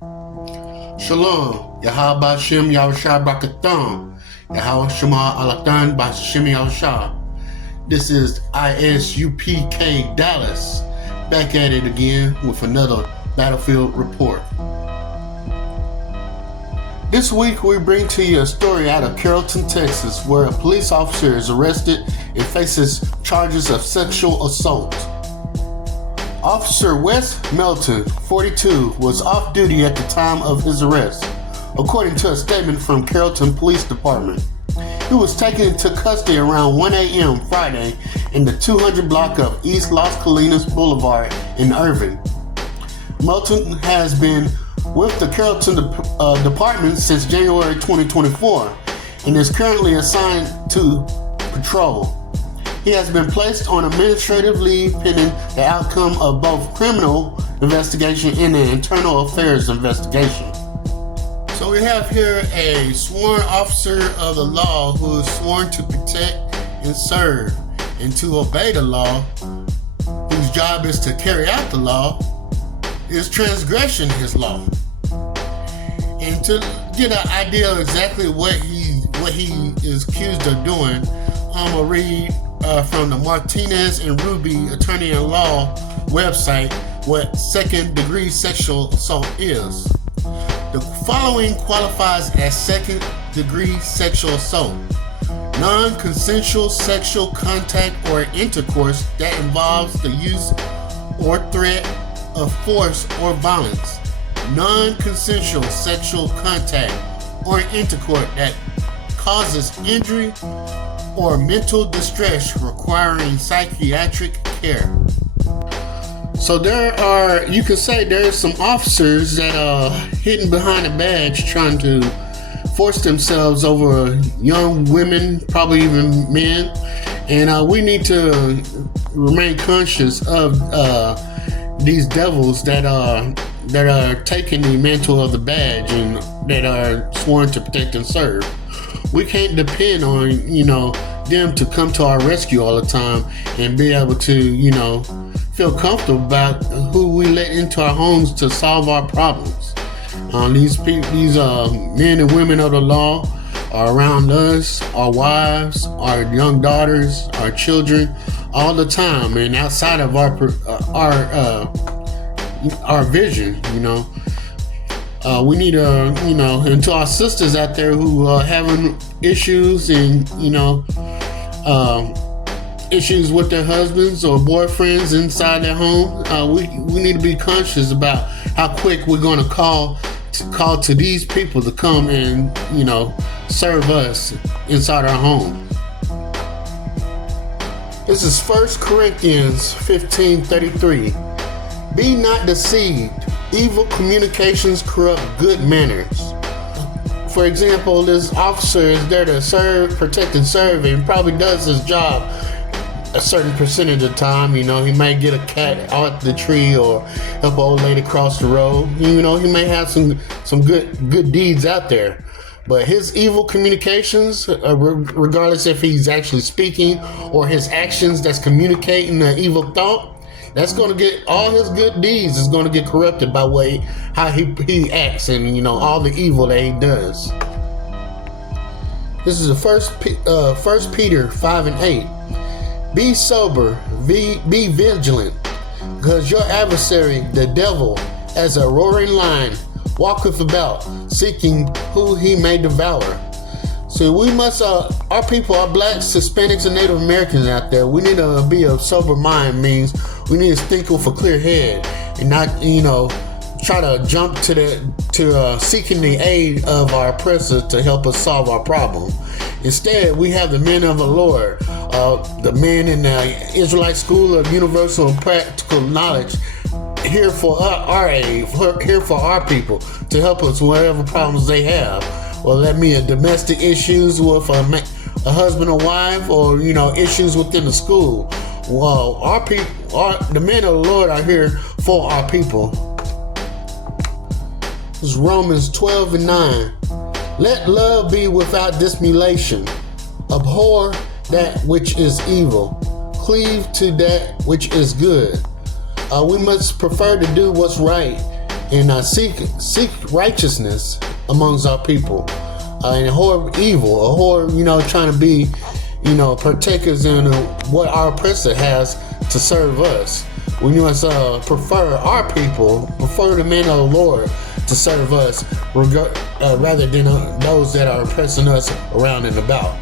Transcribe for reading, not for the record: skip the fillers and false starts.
Shalom, Yahweh Bashem Yahushua Brakatham, Yahweh Shema Alatan Bashem Yahushua. This is ISUPK Dallas, back at it again with another battlefield report. This week we bring to you a story out of Carrollton, Texas, where a police officer is arrested and faces charges of sexual assault. Officer Wes Melton, 42, was off duty at the time of his arrest, according to a statement from Carrollton Police Department. He was taken into custody around 1 a.m. Friday in the 200 block of East Las Colinas Boulevard in Irving. Melton has been with the Carrollton Department since January 2024 and is currently assigned to patrol. He has been placed on administrative leave pending the outcome of both criminal investigation and an internal affairs investigation. So we have here a sworn officer of the law who is sworn to protect and serve and to obey the law, whose job is to carry out the law, is transgression his law. And to get an idea of exactly what he is accused of doing, I'm gonna read from the Martinez and Ruby Attorney-at-Law website what second-degree sexual assault is. The following qualifies as second-degree sexual assault: non-consensual sexual contact or intercourse that involves the use or threat of force or violence, non-consensual sexual contact or intercourse that causes injury or mental distress requiring psychiatric care. So you could say there's some officers that are hidden behind a badge trying to force themselves over young women, probably even men, and we need to remain conscious of these devils that are taking the mantle of the badge and that are sworn to protect and serve. We can't depend on, them to come to our rescue all the time and be able to, feel comfortable about who we let into our homes to solve our problems. These men and women of the law are around us, our wives, our young daughters, our children, all the time, and outside of our vision. We need to, and to our sisters out there who are having issues and, issues with their husbands or boyfriends inside their home, we need to be conscious about how quick we're going to call to these people to come and, serve us inside our home. This is 1 Corinthians 15:33. Be not deceived. Evil communications corrupt good manners. For example, this officer is there to serve, protect, and serve, and probably does his job a certain percentage of the time. He may get a cat out the tree or help an old lady cross the road. He may have some good deeds out there. But his evil communications, regardless if he's actually speaking or his actions that's communicating the evil thought, that's going to get all his good deeds is going to get corrupted by how he acts and all the evil that he does. This is the First Peter 5:8. Be sober, be vigilant, because your adversary, the devil, as a roaring lion, walketh about, seeking who he may devour. So we must, our people, our blacks, Hispanics, and Native Americans out there, we need to be of sober mind. Means we need to think with a clear head and not, try to jump to seeking the aid of our oppressors to help us solve our problem. Instead, we have the men of the Lord, the men in the Israelite School of Universal and Practical Knowledge, here for our aid, here for our people, to help us with whatever problems they have. Well, that means domestic issues with a husband or wife, or issues within the school. Well, our people, the men of the Lord are here for our people. This is Romans 12:9. Let love be without dissimulation. Abhor that which is evil. Cleave to that which is good. We must prefer to do what's right and seek righteousness amongst our people, and abhor evil, trying to be, partakers in what our oppressor has to serve us. We must prefer our people, prefer the men of the Lord to serve us, rather than those that are oppressing us around and about.